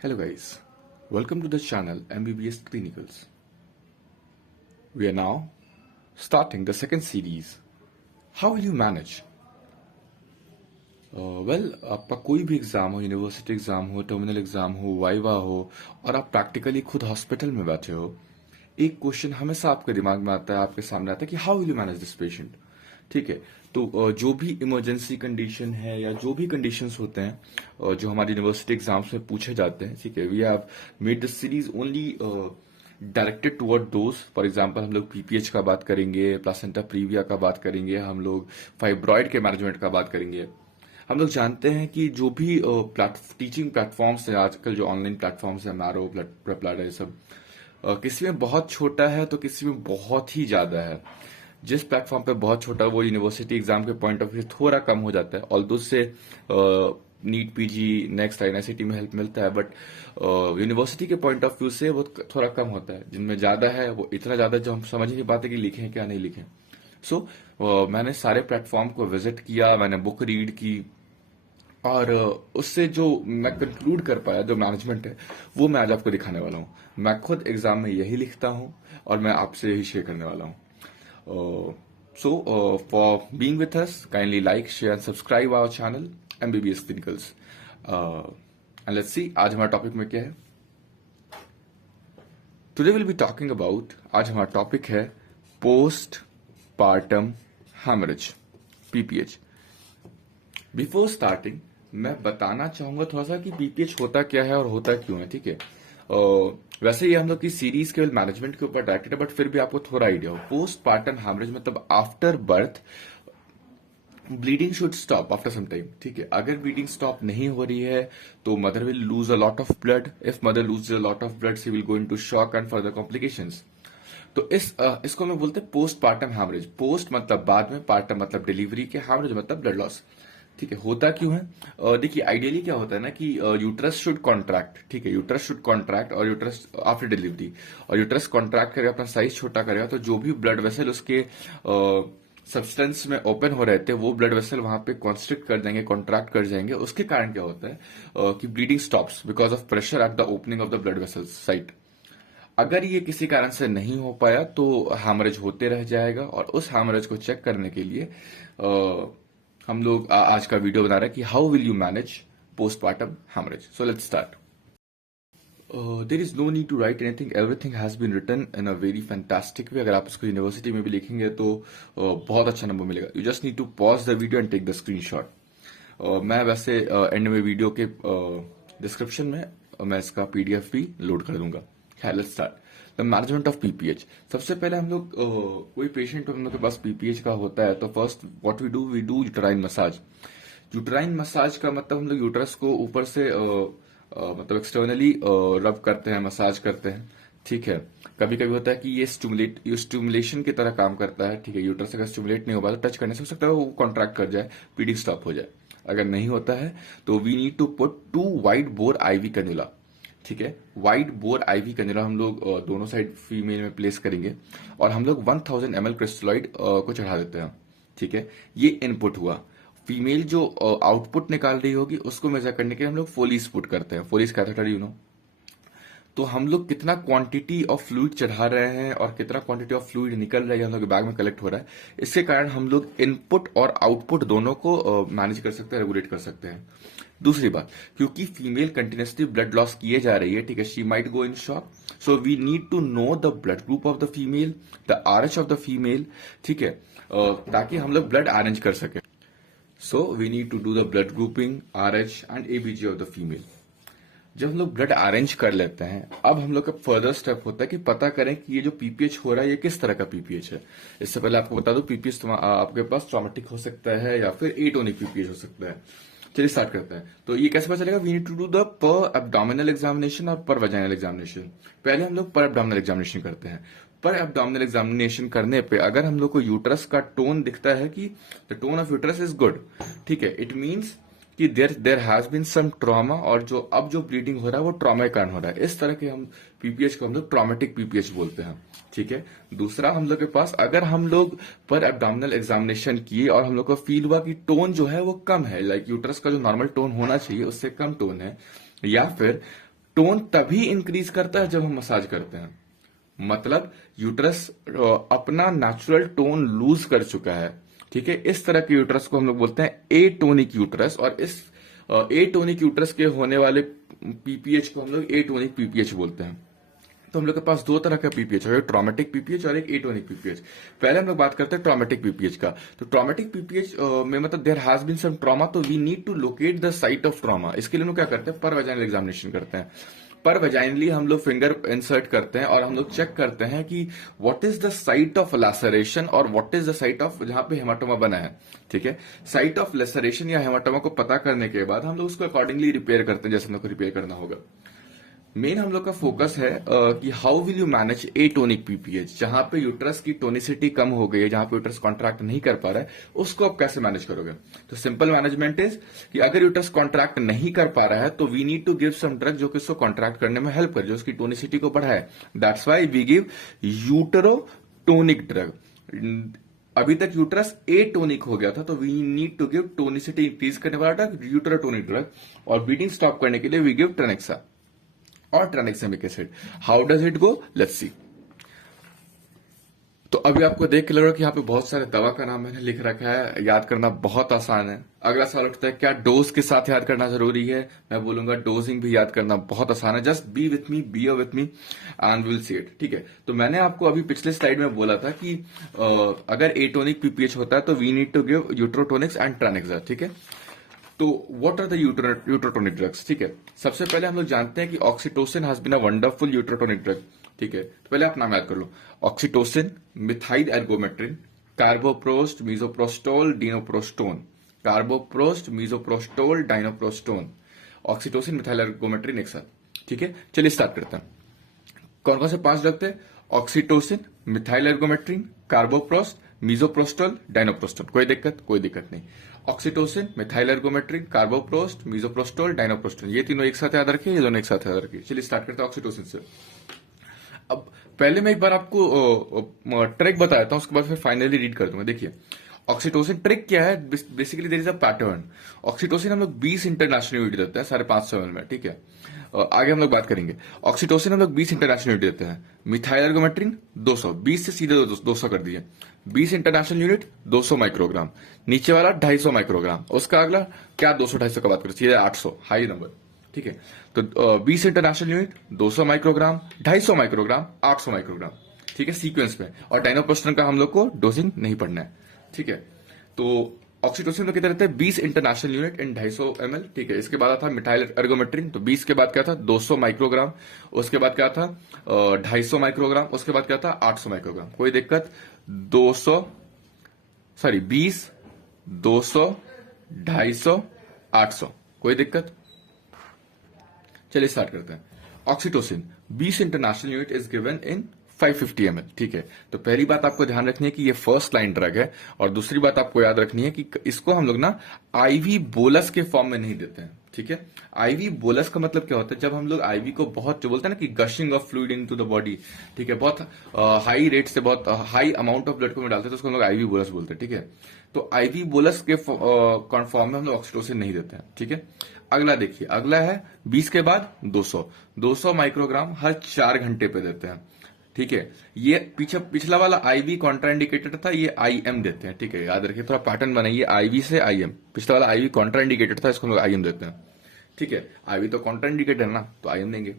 Hello guys, welcome to the channel MBBS Clinicals. We are now starting the second series. How will you manage? आपका कोई भी exam हो, university exam हो, terminal exam हो, viva हो और आप प्रैक्टिकली खुद हॉस्पिटल में बैठे हो, एक क्वेश्चन हमेशा आपके दिमाग में आता है, आपके सामने आता है कि how will you manage this patient. ठीक है, तो जो भी इमरजेंसी कंडीशन है या जो भी कंडीशंस होते हैं जो हमारी यूनिवर्सिटी एग्जाम्स में पूछे जाते हैं, ठीक है, we have made the series only directed toward those. For example हम लोग पीपीएच का बात करेंगे, प्लासेंटा प्रीविया का बात करेंगे, हम लोग फाइब्रॉइड के मैनेजमेंट का बात करेंगे। हम लोग जानते हैं कि जो भी टीचिंग प्लेटफॉर्म्स हैं आजकल, जो ऑनलाइन प्लेटफॉर्म्स हैं, मैरो, प्रेपलाडा, ये सब किसी में बहुत छोटा है तो किसी में बहुत ही ज्यादा है। जिस प्लेटफॉर्म पे बहुत छोटा वो यूनिवर्सिटी एग्जाम के पॉइंट ऑफ व्यू थोड़ा कम हो जाता है, ऑल्दो से नीट पीजी नेक्स्ट एनआईसीटी में हेल्प मिलता है, बट यूनिवर्सिटी के पॉइंट ऑफ व्यू से वो थोड़ा कम होता है। जिनमें ज्यादा है वो इतना ज्यादा जो हम समझ नहीं पाते कि लिखें क्या नहीं लिखें। सो मैंने सारे प्लेटफॉर्म को विजिट किया, मैंने बुक रीड की और उससे जो मैं कंक्लूड कर पाया, जो मैनेजमेंट है, वो मैं आज आपको दिखाने वाला हूँ। मैं खुद एग्जाम में यही लिखता हूँ और मैं आपसे यही शेयर करने वाला हूँ। So for being with us, kindly like, share and subscribe our channel MBBS clinicals. And let's see आज हमारा टॉपिक में क्या है। Today will be talking about, आज हमारा टॉपिक है postpartum haemorrhage, PPH. Before starting मैं बताना चाहूंगा थोड़ा सा कि पीपीएच होता क्या है और होता क्यों है। ठीक है, वैसे ये हम लोग की सीरीज केवल मैनेजमेंट के ऊपर डायरेक्टेड है, बट फिर भी आपको थोड़ा आइडिया हो। पोस्ट पार्टम हैमरेज मतलब after birth bleeding should stop after some time. ठीक है, अगर ब्लीडिंग स्टॉप नहीं हो रही है तो mother will lose a lot of blood. If mother lose a lot of blood, she will go into shock and further complications. तो इसको मैं बोलते हैं पोस्ट पार्टम हैमरेज। पोस्ट मतलब बाद में, पार्टम मतलब डिलीवरी के, हैमरेज मतलब ब्लड लॉस। ठीक है, होता क्यों है? देखिए, आइडियली क्या होता है ना कि यूट्रस शुड कॉन्ट्रैक्ट। ठीक है, यूट्रस शुड कॉन्ट्रैक्ट और यूट्रस आफ्टर डिलीवरी, और यूट्रस कॉन्ट्रैक्ट करेगा, अपना साइज छोटा करेगा, तो जो भी ब्लड वेसल उसके सब्सटेंस में ओपन हो रहे थे वो ब्लड वेसल वहां पे कॉन्स्ट्रिक्ट कर जाएंगे, कॉन्ट्रैक्ट कर जाएंगे। उसके कारण क्या होता है कि bleeding stops because of pressure at the opening of the blood vessel site. अगर ये किसी कारण से नहीं हो पाया तो हैमरेज होते रह जाएगा, और उस हैमरेज को चेक करने के लिए हम लोग आज का वीडियो बना रहे हैं कि how will you manage postpartum haemorrhage. So let's start. There is no need to write anything, everything has been written in a very fantastic way. अगर आप इसको यूनिवर्सिटी में भी लिखेंगे तो बहुत अच्छा नंबर मिलेगा। You just need to pause the video and take the screenshot. मैं वैसे एंड में वीडियो के डिस्क्रिप्शन में मैं इसका पीडीएफ भी लोड कर दूंगा। Let's start the management of PPH. सबसे पहले हम लोग कोई पेशेंट हम लोग के पास पीपीएच का होता है तो first what we do uterine massage. Uterine massage का मतलब हम लोग यूट्रस को ऊपर से मतलब एक्सटर्नली रब करते हैं, मसाज करते हैं। ठीक है, कभी कभी होता है कि ये स्टिमुलेशन की तरह काम करता है। ठीक है, यूट्रस अगर स्टिमुलेट नहीं हो पाता, टच करने से हो सकता है वो कॉन्ट्रैक्ट कर जाए, ब्लीडिंग स्टॉप हो जाए। अगर नहीं होता है तो we need to put 2 wide bore IV cannula. ठीक है, वाइड बोर आईवी कैन्युला हम लोग दोनों साइड फीमेल में प्लेस करेंगे और हम लोग 1000 ml क्रिस्टलॉइड को चढ़ा देते हैं। ठीक है, ये इनपुट हुआ। फीमेल जो आउटपुट निकाल रही होगी उसको मेजर करने के लिए हम लोग फोलिस पुट करते हैं, फोलिस कैथेटर, यू नो। तो हम लोग कितना क्वांटिटी ऑफ फ्लूइड चढ़ा रहे हैं और कितना क्वांटिटी ऑफ फ्लूइड निकल रहा है हम लोग के बैग में कलेक्ट हो रहा है, इसके कारण हम लोग इनपुट और आउटपुट दोनों को मैनेज कर सकते हैं, रेगुलेट कर सकते हैं। दूसरी बात, क्योंकि फीमेल कंटिन्यूसली ब्लड लॉस किए जा रही है, ठीक है, she might go in shock, so we need to know the blood group of the female, the Rh of the female. ठीक है, ताकि हम लोग ब्लड अरेंज कर सके। So we need to do the blood grouping, Rh and ABG of the female. जब हम लोग ब्लड अरेंज कर लेते हैं, अब हम लोग का फर्दर स्टेप होता है कि पता करें कि ये जो पीपीएच हो रहा है ये किस तरह का पीपीएच है। इससे पहले आपको बता दूं, पीपीएच आपके पास ट्रॉमेटिक हो सकता है या फिर एटोनिक पीपीएच हो सकता है। चलिए स्टार्ट करते हैं। तो ये कैसे पता चलेगा? We need to do the per abdominal examination और पर वजाइनल एग्जामिनेशन। पहले हम लोग पर एब्डोमिनल एग्जामिनेशन करते हैं। पर एब्डोमिनल एग्जामिनेशन करने पे अगर हम लोग को यूट्रस का टोन दिखता है कि the tone of uterus is good, ठीक है, इट मीन्स कि there has been some trauma, और जो अब जो ब्लीडिंग हो रहा है वो ट्रॉमा के कारण हो रहा है। इस तरह के हम पीपीएच को हम लोग ट्रॉमेटिक पीपीएच बोलते हैं। ठीक है, दूसरा हम लोग के पास अगर हम लोग पर एब्डोमिनल एग्जामिनेशन किए और हम लोग को फील हुआ कि टोन जो है वो कम है, लाइक यूट्रस का जो नॉर्मल टोन होना चाहिए उससे कम टोन है, या फिर टोन तभी इंक्रीज करता है जब हम मसाज करते हैं, मतलब यूट्रस अपना नेचुरल टोन लूज कर चुका है। ठीक है, इस तरह के यूट्रस को हम लोग बोलते हैं एटोनिक यूट्रस, और इस एटोनिक यूट्रस के होने वाले पीपीएच को हम लोग एटोनिक पीपीएच बोलते हैं। तो हम लोग के पास दो तरह का पीपीएच है, ट्रॉमेटिक पीपीएच और एक एटोनिक पीपीएच। पहले हम लोग बात करते हैं ट्रॉमेटिक पीपीएच का। तो ट्रॉमेटिक पीपीएच में मतलब there has been some trauma, तो we need to locate the site of trauma. इसके लिए हम लोग क्या करते हैं, पर वेजाइनल एग्जामिनेशन करते हैं। पर वेजाइनली हम लोग फिंगर इंसर्ट करते हैं और हम लोग चेक करते हैं कि what is the site of laceration और what is the site of जहां पे हेमाटोमा बना है। ठीक है, साइट ऑफ लैसरेशन या हेमाटोमा को पता करने के बाद हम लोग उसको अकॉर्डिंगली रिपेयर करते हैं, जैसे हम लोग को रिपेयर करना होगा। मेन हम लोग का फोकस है कि how will you manage atonic PPH, जहां पे यूट्रस की टोनिसिटी कम हो गई है, जहां पे यूट्रस कॉन्ट्रैक्ट नहीं कर पा रहा है, उसको आप कैसे मैनेज करोगे। तो सिंपल मैनेजमेंट इज कि अगर यूट्रस कॉन्ट्रैक्ट नहीं कर पा रहा है तो we need to give some drug जो कि उसको कॉन्ट्रैक्ट करने में हेल्प करे, जो उसकी टोनिसिटी को बढ़ाए। That's why we give uterotonic drug. अभी तक यूट्रस एटोनिक हो गया था, तो we need to give tonicity increase करने वाला ड्रग, यूटरोटोनिक ड्रग। और बीटिंग स्टॉप करने के लिए वी गिव ट्रेनेक्सा और tranexamic acid. How does it go, let's see. तो अभी आपको देख के लग रहा है कि यहाँ पे बहुत सारे दवा का नाम मैंने लिख रखा है, याद करना बहुत आसान है। अगला सवाल उठता है क्या डोज के साथ याद करना जरूरी है। मैं बोलूंगा डोजिंग भी याद करना बहुत आसान है, just be with me, B with me and will see it. ठीक है, तो मैंने आपको अभी पिछले स्लाइड में बोला था कि अगर एटोनिक पीपीएच होता है तो we need to give uterotonics and Tranexa. ठीक है, तो what are the uterotonic drugs. ठीक है, सबसे पहले हम लोग जानते हैं कि oxytocin has been a wonderful uterotonic drug. ठीक है, तो पहले आप नाम याद कर लो, oxytocin, methyl ergometrine, carboprost, misoprostol, dinoprostone. Carboprost, misoprostol, dinoprostone, oxytocin, methyl ergometrine एक साथ। ठीक है, चलिए स्टार्ट करते हैं। कौन कौन से 5 ड्रग थे, oxytocin, methyl ergometrine, carboprost, misoprostol, डाइनोप्रोस्टोन। कोई दिक्कत नहीं। Oxytocin, methyl ergometrine, carboprost, misoprostol, डाइनोप्रोस्टोन, ये तीनों एक साथ याद रखिए, ये दोनों एक साथ याद रखिए। चलिए स्टार्ट करते हैं ऑक्सीटोसिन से। अब पहले मैं एक बार आपको ट्रिक बताया था, उसके बाद फिर फाइनली रीड कर दूंगा। देखिए ऑक्सीटोसिन ट्रिक क्या है, basically there is a pattern. Oxytocin हम लोग 20 इंटरनेशनल यूनिट देते हैं 550 ml में। ठीक है, आगे हम लोग बात करेंगे। ऑक्सीटोसिन हम लोग 20 इंटरनेशनल यूनिट देते हैं, मिथाइल एर्गोमेट्रिन 200, 20 से सीधे 200 कर दीजिए। 20 इंटरनेशनल यूनिट 200 माइक्रोग्राम, नीचे वाला 250 माइक्रोग्राम, उसका अगला क्या 200-250 का बात करें, सीधे 800, हाई नंबर। ठीक है, तो 20 international unit 200 microgram, 250 microgram, 800 microgram. ठीक है, सीक्वेंस में। और डाइनोप्रोस्टोन का हम लोग को डोजिंग नहीं पढ़ना है। ठीक है, तो ऑक्सीटोसिन में कितने रहते हैं, 20 इंटरनेशनल यूनिट इन 250 ml। ठीक है, इसके बाद आता मिथाइल एर्गोमेट्रिन, तो 20 के बाद क्या था 200 माइक्रोग्राम, उसके बाद क्या था 250 माइक्रोग्राम, उसके बाद क्या था 800 माइक्रोग्राम। कोई दिक्कत, 20 200 250 800, कोई दिक्कत। चलिए स्टार्ट करते हैं। Oxytocin 20 international unit is given in 550 ml। ठीक है, तो पहली बात आपको ध्यान रखनी है कि ये फर्स्ट लाइन ड्रग है, और दूसरी बात आपको याद रखनी है कि इसको हम लोग ना आईवी बोलस के फॉर्म में नहीं देते हैं। ठीक है, आईवी बोलस का मतलब क्या होता है, जब हम लोग आईवी को बहुत, जो बोलते हैं ना कि gushing of fluid into the body, ठीक है, बहुत हाई रेट से बहुत हाई अमाउंट ऑफ ब्लड को में डालते हैं, तो उसको हम लोग आईवी बोलस बोलते हैं। ठीक है, तो आईवी बोलस के फॉर्म में हम लोग ऑक्सीटोसिन नहीं देते हैं। ठीक है, अगला देखिए, अगला है 20 के बाद 200 माइक्रोग्राम हर 4 घंटे पे देते हैं। ठीक है, ये पिछला वाला आईवी कॉन्ट्राइंडिकेटेड था, ये आईएम देते हैं। ठीक है, याद रखिए, थोड़ा पैटर्न बनाइए, आईवी से आईएम। पिछला वाला आईवी कॉन्ट्राइंडिकेटेड था, इसको हम लोग आईएम देते हैं। ठीक है, आईवी तो कॉन्ट्राइंडिकेटेड है ना, तो आईएम देंगे।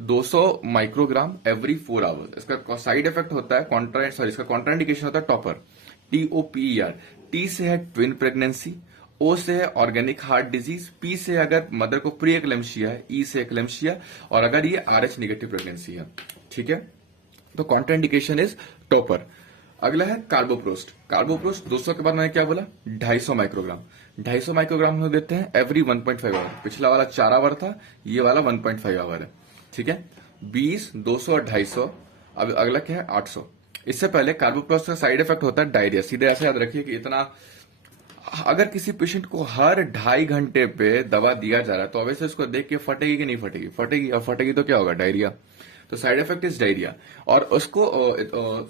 200 माइक्रोग्राम एवरी 4 आवर्स। इसका साइड इफेक्ट होता है इसका कॉन्ट्राइंडिकेशन होता है टॉपर, TOPER। टी से है ट्विन प्रेगनेंसी, ओ से है ऑर्गेनिक हार्ट डिजीज, पी से अगर मदर को प्री एक्लेम्शिया है, ई से एक्लेम्शिया, और अगर ये RH नेगेटिव प्रेगनेंसी है। ठीक है, तो कॉन्ट्राइंडिकेशन इज टॉपर। अगला है कार्बोप्रोस्ट। कार्बोप्रोस्ट 200 के बाद मैंने क्या बोला 250 माइक्रोग्राम। 250 माइक्रोग्राम हम देते हैं एवरी 1.5 आवर। पिछला वाला 4 आवर था, ये वाला 1.5 आवर है। ठीक है, 20, 200 और 250। अब अगला क्या है 800। इससे पहले कार्बोप्रोस्ट का साइड इफेक्ट होता है डायरिया। सीधे ऐसे याद रखिए कि इतना, अगर किसी पेशेंट को हर 2.5 घंटे पे दवा दिया जा रहा है तो अवश्य उसको देख के फटेगी कि नहीं फटेगी, फटेगी, और फटेगी तो क्या होगा, डायरिया। तो साइड इफेक्ट इज डायरिया, और उसको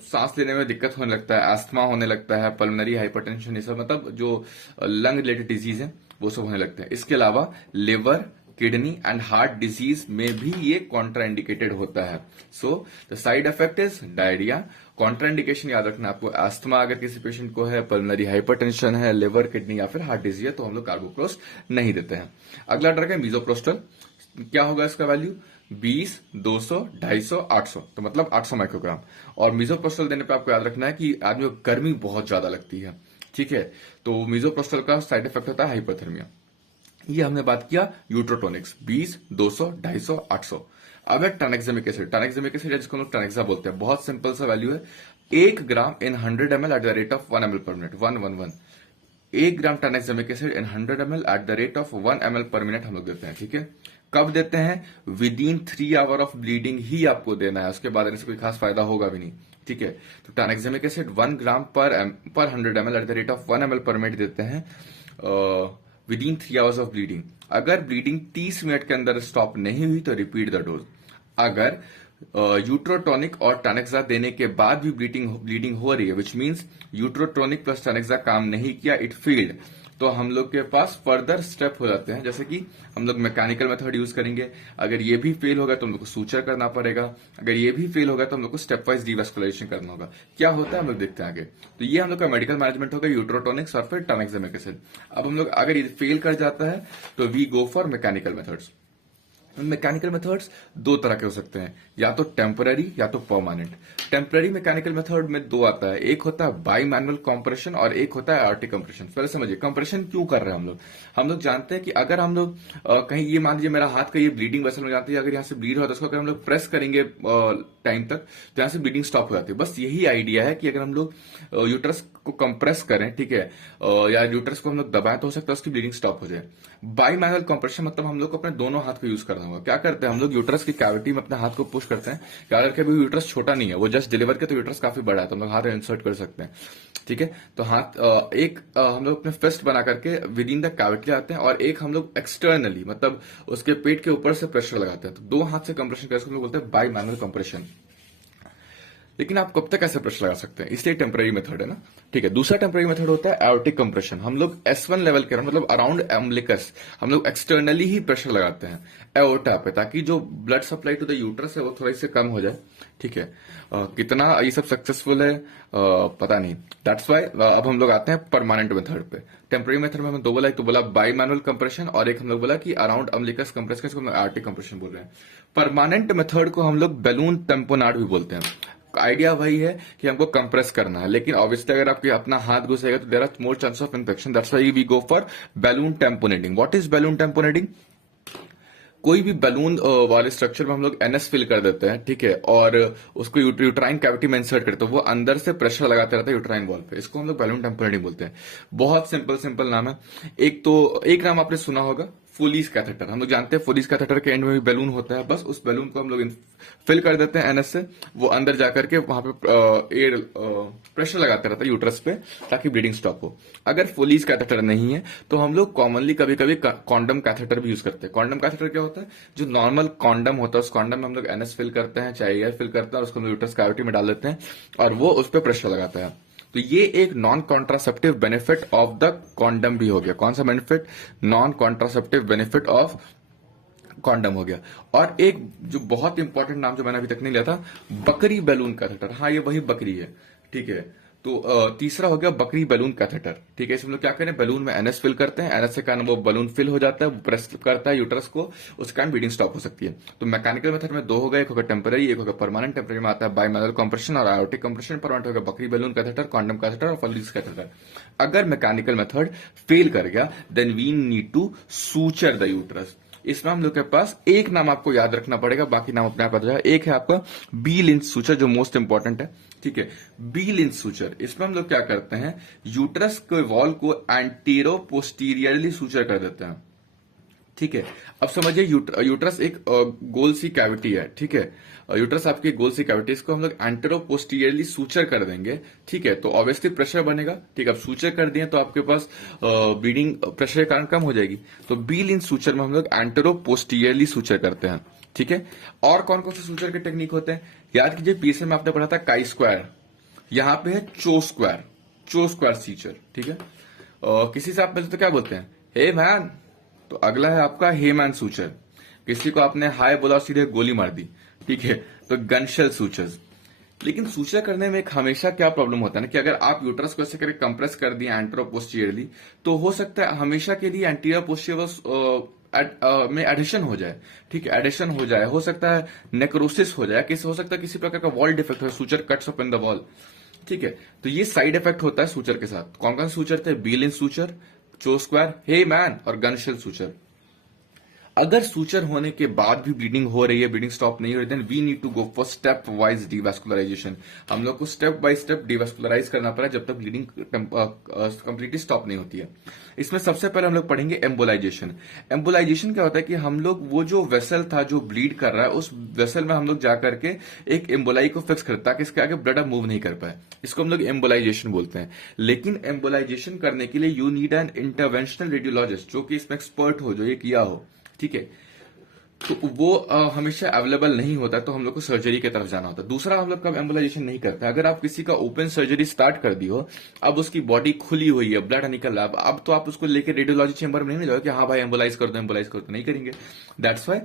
सांस लेने में दिक्कत होने लगता है, अस्थमा होने लगता है, पल्मोनरी हाइपरटेंशन, ये सब मतलब जो लंग रिलेटेड डिजीज है वो सब होने लगते हैं। इसके अलावा liver, kidney and heart disease में भी ये कॉन्ट्राइंडिकेटेड होता है। So the side effect is diarrhoea. Contraindication याद रखना आपको, अस्थमा अगर किसी पेशेंट को है, पल्मोनरी हाइपरटेंशन है, लिवर, किडनी या फिर हार्ट डिजीज है, तो हम लोग कार्बोप्रोस्ट नहीं देते हैं। अगला ड्रग है मीजोप्रोस्टल। क्या होगा इसका वैल्यू? 20, 200, 250, 800, तो मतलब 800 माइक्रोग्राम। और मीजोप्रोस्टल देने पे आपको याद रखना है कि आदमी को गर्मी बहुत ज्यादा लगती है, ठीक है, तो मीजोप्रोस्टल का साइड इफेक्ट होता है हाइपोथर्मिया। ये हमने बात किया यूट्रोटोनिक्स, 20, 200, 250, 800। अब है ट्रानेक्सामिक एसिड। ट्रानेक्सामिक एसिड जिसको हम लोग ट्रानेक्सा बोलते हैं, बहुत सिंपल सा वैल्यू है, 1 gram in 100 ml at the rate of 1 ml per minute, 111। 1 gram tranexamic acid in 100 ml at the rate of 1 ml per minute हम लोग देते हैं, ठीक है। कब देते हैं? Within 3 hour of bleeding ही आपको देना है, उसके बाद देने से कोई खास फायदा होगा भी नहीं, ठीक है। तो ट्रानेक्सामिक एसिड 1 ग्राम पर 100 ml at the rate of 1 ml per minute देते हैं within 3 hours of bleeding. अगर ब्लीडिंग 30 मिनट के अंदर स्टॉप नहीं हुई तो रिपीट द डोज। अगर यूट्रोटोनिक और टैनेक्सा देने के बाद भी ब्लीडिंग हो रही है, विच मीन्स यूट्रोटोनिक प्लस टैनेक्सा काम नहीं किया, इट फेल्ड, तो हम लोग के पास फर्दर स्टेप हो जाते हैं, जैसे कि हम लोग मैकेनिकल मेथड यूज करेंगे। अगर ये भी फेल होगा तो हम लोग को सूचर करना पड़ेगा। अगर ये भी फेल होगा तो हम लोग को स्टेप वाइज डीवास्कुलराइजेशन करना होगा। क्या होता है हम लोग देखते हैं आगे। तो ये हम लोग का मेडिकल मैनेजमेंट होगा, यूट्रोटोनिक्स और फिर टैनेक्सामिक एसिड। अब हम लोग अगर ये फेल कर जाता है तो we go for mechanical methods. Mechanical methods 2 तरह के हो सकते हैं, या तो टेम्पररी या तो परमानेंट। टेम्पररी मैकेनिकल मेथड में 2 आता है, एक होता है बाई मैनुअल कंप्रेशन और एक होता है आर्टिक कंप्रेशन। पहले समझिए कंप्रेशन क्यों कर रहे हैं हम लोग। हम लोग जानते हैं कि अगर हम लोग कहीं, ये मान लीजिए मेरा हाथ का ये ब्लीडिंग वेसल में जाती है, अगर यहाँ से ब्लीड हो तो उसको अगर हम लोग प्रेस करेंगे टाइम तक तो यहाँ से ब्लीडिंग स्टॉप हो जाती है। बस यही आइडिया है कि अगर हम लोग यूट्रस को कंप्रेस करें, ठीक है, या यूट्रस को हम लोग दबाएं तो हो सकता है उसकी ब्लीडिंग स्टॉप हो जाए। बाई मैनुअल कंप्रेशन मतलब हम लोग को अपने दोनों हाथ को यूज करना होगा। क्या करते हैं हम लोग, यूट्रस की कैविटी में अपने हाथ को पुश करते हैं। क्या करके अभी यूट्रस छोटा नहीं है, वो जस्ट डिलीवर के, तो यूट्रस काफी बड़ा है, तो हम लोग हाथ इंसर्ट कर सकते हैं, ठीक है। तो हाथ हम लोग अपने फिस्ट बना करके विद इन द कैविटी आते हैं, और एक हम लोग एक्सटर्नली मतलब उसके पेट के ऊपर से प्रेशर लगाते हैं। तो 2 हाथ से कंप्रेशन करके हम लोग बोलते हैं बाई मैनुअल कंप्रेशन। लेकिन आप कब तक ऐसे प्रेशर लगा सकते हैं, इसलिए टेम्पररी मेथड है ना, ठीक है। दूसरा टेम्पररी मेथड होता है एओर्टिक कंप्रेशन। हम लोग S1 लेवल के मतलब अराउंड एम्बलिकस हम लोग एक्सटर्नली ही प्रेशर लगाते हैं एओर्टा पे, ताकि जो blood supply to the uterus है वो थोड़ा इससे कम हो जाए, ठीक है। कितना ये सब सक्सेसफुल है पता नहीं, दैट्स वाई अब हम लोग आते हैं परमानेंट मेथड पे। टेम्पररी मेथड में हमने 2 बोला, एक तो बोला बाई मैनुअल कंप्रेशन और एक हम लोग बोला कि अराउंड अम्बलिकस कंप्रेशन, इसको हम आर्टिक कंप्रेशन बोल रहे हैं। परमानेंट मेथड को हम लोग बैलून टेम्पोनाड भी बोलते हैं। आइडिया वही है कि हमको कंप्रेस करना है, लेकिन ऑब्वियसली अगर आपके अपना हाथ घुसेगा तो there are more chance of infection, that's why we go for balloon tamponading. What is balloon tamponading? कोई भी बैलून वाले स्ट्रक्चर में हम लोग एनएस फिल कर देते हैं, ठीक है, और उसको यूट्राइन कैविटी में इंसर्ट करते हैं, वो अंदर से प्रेशर लगाते रहता है यूट्राइन वॉल पे, इसको हम लोग बैलून टेम्पोनेटिंग बोलते हैं। बहुत सिंपल नाम है। एक नाम आपने सुना होगा, फुलीज कैथेटर। हम लोग जानते हैं फुलीज कैथेटर के एंड में भी बैलून होता है, बस उस बैलून को हम लोग फिल कर देते हैं एनएस से, वो अंदर जाकर के वहां पे एयर प्रेशर लगाते रहता है यूट्रस पे ताकि ब्लीडिंग स्टॉप हो। अगर फुलीज कैथेटर नहीं है तो हम लोग कॉमनली कभी कभी कॉन्डम कैथेटर भी यूज करते हैं। कॉन्डम कैथेटर क्या होता है? जो नॉर्मल कॉन्डम होता है उस कॉन्डम में हम लोग एनएस फिल करते हैं, चाहे एयर फिल करते हैं, और उसको हम यूट्रस कैविटी में डाल देते हैं और वो उस पर प्रेशर लगाता है। तो ये एक non contraceptive benefit of the condom भी हो गया। कौन सा benefit? Non contraceptive benefit of condom हो गया। और एक जो बहुत इंपॉर्टेंट नाम जो मैंने अभी तक नहीं लिया था, बकरी बैलून कैथेटर। हाँ, ये वही बकरी है, ठीक है। तो तीसरा हो गया बकरी बैलून कैथेटर, ठीक है। इसमें लोग क्या करें, बैलून में एनएस फिल करते हैं, एनएस के कारण वो बैलून फिल हो जाता है, वो प्रेस करता है यूट्रस को, उसके कारण ब्लीडिंग स्टॉप हो सकती है। तो मैकेनिकल मेथड में 2 हो गए, एक होगा टेम्पररी, एक होगा परमानेंट। टेम्पररी में आता है बाई मैनुअल कंप्रेशन और आयोटिक कंप्रेशन, परमानेंट होगा Bakri balloon catheter, condom catheter और फुलीज कैथेटर। अगर मैकेनिकल मेथड फेल कर गया then we need to suture the uterus. इसमें हम लोग के पास एक नाम आपको याद रखना पड़ेगा, बाकी नाम अपने आप आ जाएगा। एक है आपका बी लिंच सूचर, जो मोस्ट इंपॉर्टेंट है, ठीक है। बी लिंच सूचर, इसमें हम लोग क्या करते हैं, यूट्रस के वॉल को एंटीरो पोस्टीरियरली सूचर कर देते हैं, ठीक है। अब समझिए यूट्रस एक गोल सी कैविटी है, ठीक है। यूट्रस आपकी गोल सी कैविटी, इसको हम लोग एंटेरो पोस्टीरियरली सूचर कर देंगे, ठीक है। तो ऑब्वियसली प्रेशर बनेगा, ठीक है। अब सूचर कर दिए तो आपके पास ब्लीडिंग प्रेशर के कारण कम हो जाएगी। तो बी लिंच सूचर में हम लोग एंटेरो पोस्टीरियरली सूचर करते हैं, ठीक है। और कौन कौन से सूचर के टेक्निक होते हैं, याद कीजिए पीएसए में आपने पढ़ा था काई स्क्वायर, यहां पे है चो स्क्वायर सूचर, ठीक है। किसी से आप मिलते तो क्या बोलते हैं, हे मैन तो अगला है आपका हेमैन सूचर। किसी को आपने हाय बोला और सीधे गोली मार दी, ठीक है, तो गनशेल सूचर्स। लेकिन सूचना करने में एक हमेशा क्या प्रॉब्लम होता है ना कि अगर आप यूट्रस को ऐसे करके कंप्रेस कर दिए एंटेरो पोस्टीरियरली, तो हो सकता है हमेशा के लिए एंटीरियर पोस्टीरियर में एडिशन हो जाए, ठीक है, एडिशन हो जाए, हो सकता है नेक्रोसिस हो जाए, हो सकता है किसी प्रकार का वॉल डिफेक्ट हो, suture cuts up in the wall, ठीक है। तो ये साइड इफेक्ट होता है सूचर के साथ। कौन कौन सूचर थे? बीलिन सूचर, चो स्क्वायर, हे मैन और गनशेल सूचर। अगर सूचर होने के बाद भी ब्लीडिंग हो रही है, ब्लीडिंग स्टॉप नहीं हो रही, then we need to go for stepwise devascularisation. हम लोग को स्टेप बाय स्टेप डिवास्कुलराइज करना पड़ा जब तक ब्लीडिंग कंप्लीटली स्टॉप नहीं होती है। इसमें सबसे पहले हम लोग पढ़ेंगे एम्बोलाइजेशन। एम्बोलाइजेशन क्या होता है कि हम लोग वो जो वेसल था जो ब्लीड कर रहा है, उस वेसल में हम लोग जाकर के एक एम्बोलाई को फिक्स करते ताकि इसके आगे ब्लड अब मूव नहीं कर पाए। इसको हम लोग एम्बोलाइजेशन बोलते हैं। लेकिन एम्बोलाइजेशन करने के लिए you need an interventional radiologist जो कि इसमें एक्सपर्ट हो, जो ये किया हो, ठीक है। तो वो हमेशा अवेलेबल नहीं होता, तो हम लोग को सर्जरी की तरफ जाना होता है। दूसरा, हम लोग कब एम्बोलाइजेशन नहीं करते, अगर आप किसी का ओपन सर्जरी स्टार्ट कर दी हो, अब उसकी बॉडी खुली हुई है, ब्लड निकल रहा है, अब तो आप उसको लेकर रेडियोलॉजी चेंबर में नहीं जाओगे कि हाँ भाई एम्बोलाइज कर दो, एम्बोलाइज कर दो, नहीं करेंगे। That's why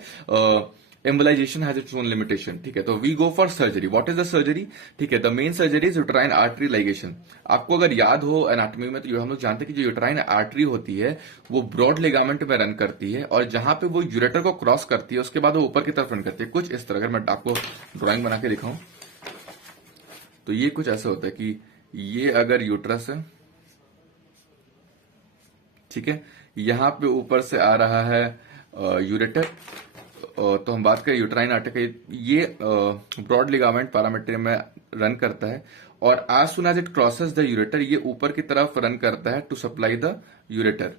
embolisation has its own limitation, ठीक है। तो we go for surgery. What is the surgery? ठीक है, the main surgery is uterine artery ligation. आपको अगर याद हो एनाटॉमी में, तो हम लोग जानते हैं कि जो यूट्राइन आर्टरी होती है वो ब्रॉड लिगामेंट में रन करती है, और जहां पे वो यूरेटर को क्रॉस करती है उसके बाद वो ऊपर की तरफ रन करती है, कुछ इस तरह। अगर मैं आपको ड्राइंग बना के दिखाऊं तो ये कुछ ऐसा होता है कि ये अगर यूट्रस है, ठीक है, यहां पे ऊपर से आ रहा है यूरेटर, तो हम बात करें यूट्राइन आर्टरी, ये ब्रॉड लिगामेंट पैरामेट्रियम में रन करता है, और as soon as it crosses the ureter ये यूपर की तरफ रन करता है टू सप्लाई द यूरेटर,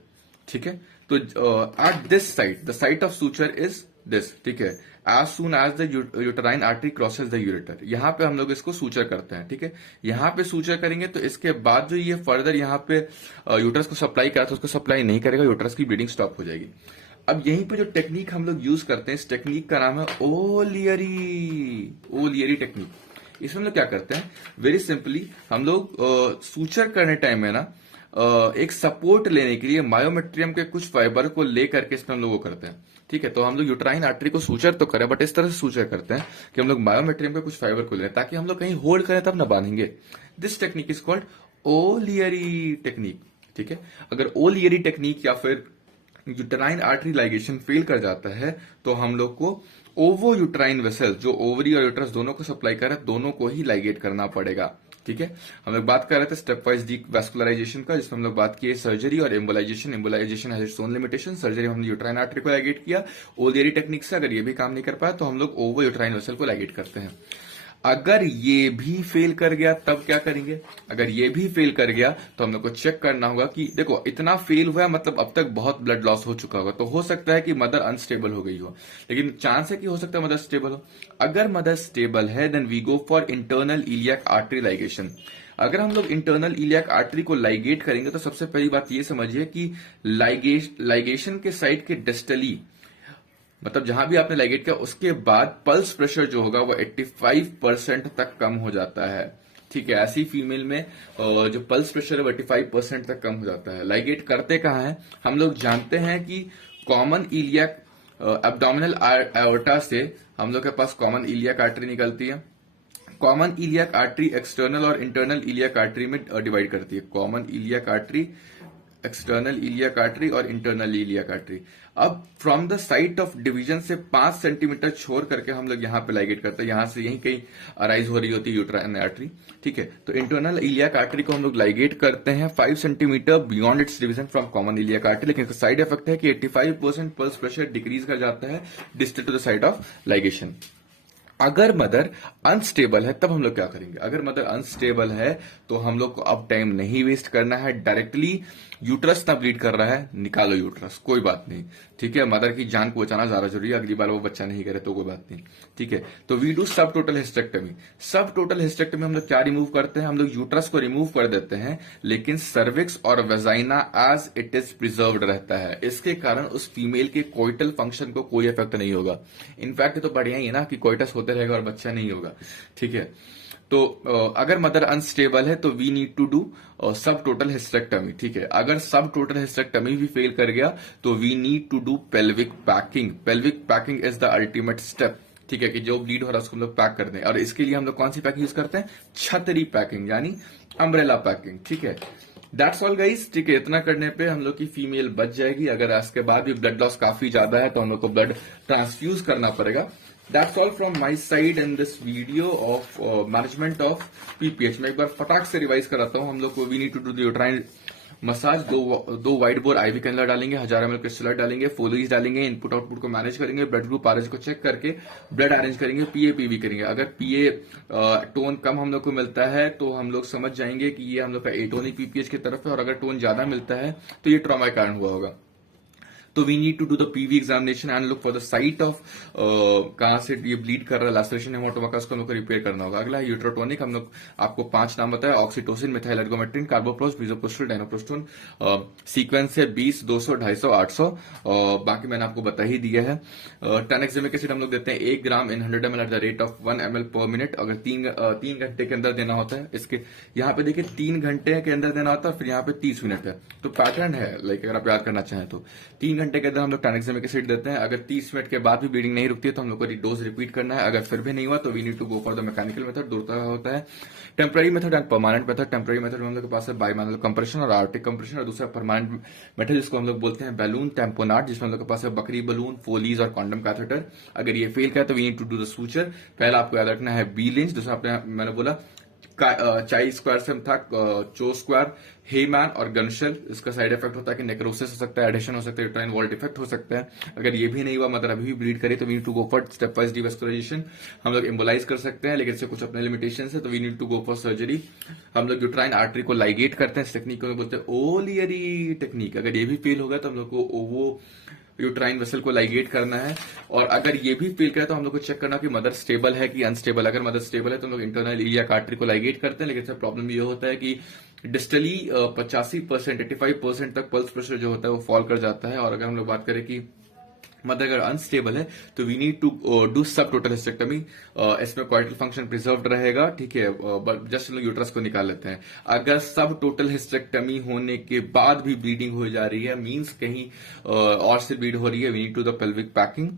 ठीक है। तो at this site, the site of suture is this, ठीक है, as soon as the uterine artery crosses the ureter, यहां पे हम लोग इसको सूचर करते हैं, ठीक है। यहां पे सूचर करेंगे तो इसके बाद जो ये फर्दर यहां पे यूटरस को सप्लाई करा तो उसको सप्लाई नहीं करेगा, यूटरस की ब्लीडिंग स्टॉप हो जाएगी। अब यहीं पे जो टेक्निक हम लोग यूज करते हैं, इस टेक्निक का नाम है ओलियरी टेक्निक। इसमें हम लोग क्या करते हैं, वेरी सिंपली हम लोग सूचर करने टाइम में ना एक सपोर्ट लेने के लिए मायोमेट्रियम के कुछ फाइबर को लेकर के इसमें हम लोग करते हैं, ठीक है। तो हम लोग यूट्राइन आर्टरी को सूचर तो करें, बट इस तरह से सूचर करते हैं कि हम लोग मायोमेट्रियम के कुछ फाइबर को लें ताकि हम लोग कहीं होल्ड करें तब ना बांधेंगे। This technique is called O'Leary technique, ठीक है। अगर ओलियरी टेक्निक या फिर यूट्राइन आर्टरी लाइगेशन फेल कर जाता है तो हम लोग को ओवो यूट्राइन वेसल, जो ओवरी और यूट्रस दोनों को सप्लाई कर रहा है, दोनों को ही लाइगेट करना पड़ेगा, ठीक है। हम लोग बात कर रहे थे स्टेप वाइज डिवास्कुलराइजेशन का, जिसमें हम लोग बात की सर्जरी और embolisation. Embolisation has its own limitation. Surgery हमने यूट्राइन आर्टरी को लाइगेट किया, ओलियरी टेक्निक से अगर ये भी काम नहीं कर पाया तो हम लोग ओवो यूट्राइन वेसल को लाइगेट करते हैं। अगर ये भी फेल कर गया तब क्या करेंगे? अगर ये भी फेल कर गया तो हम लोग को चेक करना होगा कि देखो इतना फेल हुआ मतलब अब तक बहुत ब्लड लॉस हो चुका होगा, तो हो सकता है कि मदर अनस्टेबल हो गई हो, लेकिन चांस है कि हो सकता है मदर स्टेबल हो। अगर मदर स्टेबल है then we go for internal iliac artery ligation. अगर हम लोग इंटरनल इलियक आर्टरी को लाइगेट करेंगे तो सबसे पहली बात ये समझिए कि लाइगेशन के साइड के डिस्टली, मतलब जहां भी आपने लाइगेट किया उसके बाद पल्स प्रेशर जो होगा वो 85% तक कम हो जाता है, ठीक है। ऐसी फीमेल में जो पल्स प्रेशर है वो 85% तक कम हो जाता है। लाइगेट करते कहाँ है? हम लोग जानते हैं कि कॉमन इलियक एब्डोमिनल आयोर्टा से हम लोग के पास कॉमन इलियक आर्टरी निकलती है। कॉमन इलियक आर्टरी एक्सटर्नल और इंटरनल इलियक आर्टरी में डिवाइड करती है। Common iliac artery, external iliac artery और इंटरनल इलियक आर्टरी। अब from the site of division से 5 सेंटीमीटर छोड़ करके हम लोग यहां पे लाइगेट करते हैं, यहां से यहीं कहीं अराइज हो रही होती है यूट्राइन आर्टरी, ठीक है। तो इंटरनल इलियक आर्टरी को हम लोग लाइगेट करते हैं 5 centimetre beyond it's division from common iliac artery, लेकिन इसका साइड इफेक्ट है कि 85% पल्स प्रेशर डिक्रीज कर जाता है distal to the side of ligation. अगर मदर अनस्टेबल है तब हम लोग क्या करेंगे? अगर मदर अनस्टेबल है तो हम लोग को अब टाइम नहीं वेस्ट करना है, डायरेक्टली यूट्रस ना ब्लीड कर रहा है, निकालो यूट्रस, कोई बात नहीं, ठीक है। मदर की जान को बचाना ज्यादा जरूरी है, अगली बार वो बच्चा नहीं करे तो कोई बात नहीं, ठीक है। तो वी डू सब टोटल हिस्टेक्टमी। सब टोटल हिस्टेक्टमी हम लोग क्या रिमूव करते हैं? हम लोग यूट्रस को रिमूव कर देते हैं, लेकिन सर्विक्स और vagina as it is preserved रहता है। इसके कारण उस फीमेल के कोइटल फंक्शन को कोई इफेक्ट नहीं होगा। इनफैक्ट तो बढ़िया ही है ना कि कोइटस होते रहेगा और बच्चा नहीं होगा, ठीक है। तो अगर मदर अनस्टेबल है तो वी नीड टू डू सब टोटल हिस्टेक्टमी, ठीक है। अगर सब टोटल हिस्टेक्टमी भी फेल कर गया तो we need to do pelvic packing. Pelvic packing is the ultimate step, ठीक है, कि जो ब्लीड हो रहा है उसको हम लोग पैक कर दें। और इसके लिए हम लोग कौन सी पैकिंग यूज करते हैं? छतरी पैकिंग, यानी अम्ब्रेला पैकिंग, ठीक है। दैट्स ऑल गाइस, ठीक है। इतना करने पे हम लोग की फीमेल बच जाएगी। अगर इसके बाद भी ब्लड लॉस काफी ज्यादा है तो हम लोग को ब्लड ट्रांसफ्यूज करना पड़ेगा। That's all from my side in this video of management of PPH. मैं एक बार फटाक से रिवाइज कराता हूं। हम लोग को we need to do the uterine massage, दो वाइट बोर आईवी कैनुला डालेंगे, 1000 ml क्रिस्टलाइट डालेंगे, फोलीज डालेंगे, इनपुट आउटपुट को मैनेज करेंगे, ब्लड ग्रुप आरएच को चेक करके ब्लड अरेंज करेंगे, पीए करेंगे। अगर पीए टोन कम हम लोग को मिलता है तो हम लोग समझ जाएंगे कि ये हम लोग का एटोनिक पीपीएच की तरफ है, और अगर टोन ज्यादा मिलता है तो ये ट्रॉमा के कारण हुआ होगा। तो we need to do the PV examination and look for the site of कहां से ये ब्लीड कर रहा है, लैसरेशन हेमाटोमा का, उसको हम लोग को रिपेयर करना होगा। अगला है यूट्रोटोनिक। हम लोग आपको 5 नाम बताया: ऑक्सीटोसिन, मिथाइल एर्गोमेट्रिन, कार्बोप्रोस, मिजोप्रोस्टोल, डाइनोप्रोस्टोन। सीक्वेंस है 20, 200, 250, 800। बाकी मैंने आपको बता ही दिया है। टेनेक्सेमिक एसिड हम लोग देते हैं 1 gram in 100 ml at the rate of 1 ml per minute. अगर 3 घंटे के अंदर देना होता है। इसके यहाँ पे देखिए 3 घंटे के अंदर देना होता है, फिर यहाँ पे 30 मिनट है। तो पैटर्न है, लाइक अगर आप याद करना चाहें तो 3 घंटे के अंदर हम लोग टेनेक्सेमिक एसिड देते हैं। अगर 30 मिनट के बाद भी ब्लीडिंग नहीं रुकती है तो हम लोग को डोज रिपीट करना है। अगर फिर भी नहीं हुआ तो we need to go for the mechanical method. दो तरह होता है, temporary method and permanent method. Temporary method में हम लोग के पास है बाइमैनुअल कंप्रेशन और आर्टिक कंप्रेशन, और दूसरा परमानेंट मेथड जिसको हम लोग बोलते हैं बैलून टेम्पोनाट, जिसमें हम लोग के पास है बकरी बलून, फोलीज और कॉन्डम कैथेटर। अगर ये फेल किया तो we need to do the suture. पहला आपको याद रखना है बी लिंच, दूसरा मैंने बोला चाई स्क्वायर से था चो स्क्वायर, हेमैन और गनशेल। इसका साइड इफेक्ट होता है कि नेक्रोसिस हो सकता है, एडिशन हो सकता है, यूट्राइन वॉल डिफेक्ट हो सकता है। अगर ये भी नहीं हुआ, मतलब अभी भी ब्लीड करे, तो we need to go for stepwise devascularisation. हम लोग एम्बोलाइज कर सकते हैं, लेकिन इससे कुछ अपने लिमिटेशन है, तो we need to go for surgery. हम लोग यूट्राइन आर्टरी को लाइगेट करते हैं, इस टेक्निक को बोलते हैं ओलियरी टेक्निक। अगर ये भी फेल होगा तो हम लोग को वो यूट्राइन वेसल को लाइगेट करना है। और अगर ये भी फेल करे तो हम लोग को चेक करना कि मदर स्टेबल है कि अनस्टेबल। अगर मदर स्टेबल है तो हम लोग इंटरनल इलियाक आर्टरी को लाइगेट करते हैं, लेकिन इससे प्रॉब्लम ये होता है कि डिस्टली 85%, 85% तक पल्स प्रेशर जो होता है वो फॉल कर जाता है। और अगर हम लोग बात करें कि मदर अगर अनस्टेबल है तो वी नीड टू डू सब टोटल हिस्टेक्टमी। इसमें कॉइटल फंक्शन प्रिजर्व्ड रहेगा, ठीक है, बट जस्ट हम लोग यूट्रस को निकाल लेते हैं। अगर सब टोटल हिस्टेक्टमी होने के बाद भी ब्लीडिंग हो जा रही है, मींस कहीं और से ब्लीड हो रही है, we need to the pelvic packing.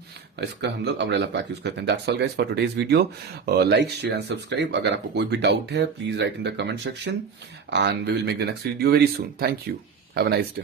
इसका हम लोग अम्ब्रेला पैक यूज करते हैं। That's all guys for today's video. Like, share and subscribe. अगर आपको कोई भी डाउट है please write in the comment section and we will make the next video very soon. Thank you, have a nice day.